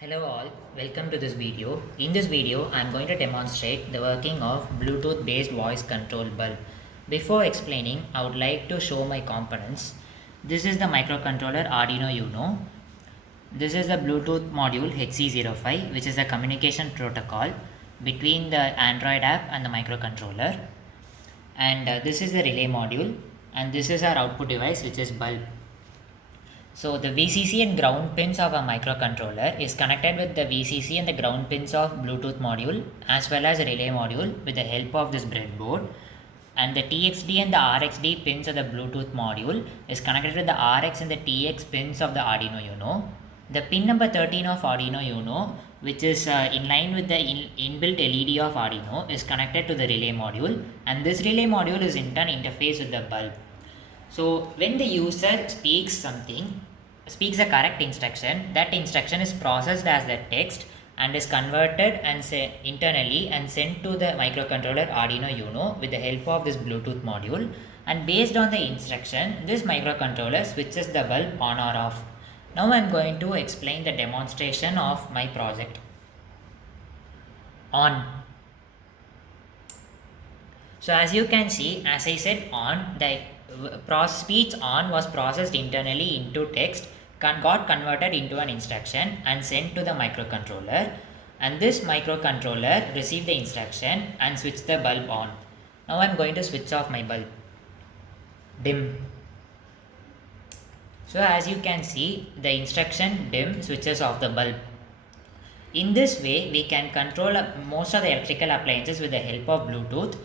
Hello all, welcome to this video. In this video, I am going to demonstrate the working of Bluetooth based voice control bulb. Before explaining, I would like to show my components. This is the microcontroller Arduino Uno. This is the Bluetooth module HC05, which is a communication protocol between the Android app and the microcontroller. And this is the relay module, and this is our output device, which is bulb. So the VCC and ground pins of a microcontroller is connected with the VCC and the ground pins of Bluetooth module as well as relay module with the help of this breadboard. And the TXD and the RXD pins of the Bluetooth module is connected with the RX and the TX pins of the Arduino Uno. The pin number 13 of Arduino Uno, which is in line with the inbuilt LED of Arduino, is connected to the relay module, and this relay module is in turn interface with the bulb. So when the user speaks a correct instruction, that instruction is processed as the text and is converted and internally and sent to the microcontroller Arduino Uno with the help of this Bluetooth module, and based on the instruction, this microcontroller switches the bulb on or off. Now I am going to explain the demonstration of my project. On. So as you can see, as I said on, the speech on was processed internally into text, got converted into an instruction and sent to the microcontroller, and this microcontroller received the instruction and switched the bulb on. Now I am going to switch off my bulb. Dim. So as you can see, the instruction dim switches off the bulb. In this way, we can control most of the electrical appliances with the help of Bluetooth.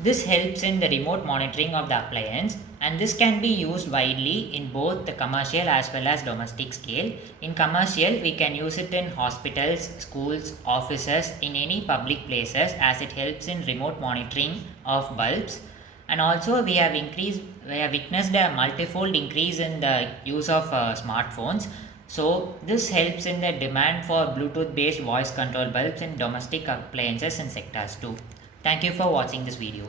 This helps in the remote monitoring of the appliance, and this can be used widely in both the commercial as well as domestic scale. In commercial, we can use it in hospitals, schools, offices, in any public places, as it helps in remote monitoring of bulbs. And also we have witnessed a multifold increase in the use of smartphones. So this helps in the demand for Bluetooth based voice control bulbs in domestic appliances and sectors too. Thank you for watching this video.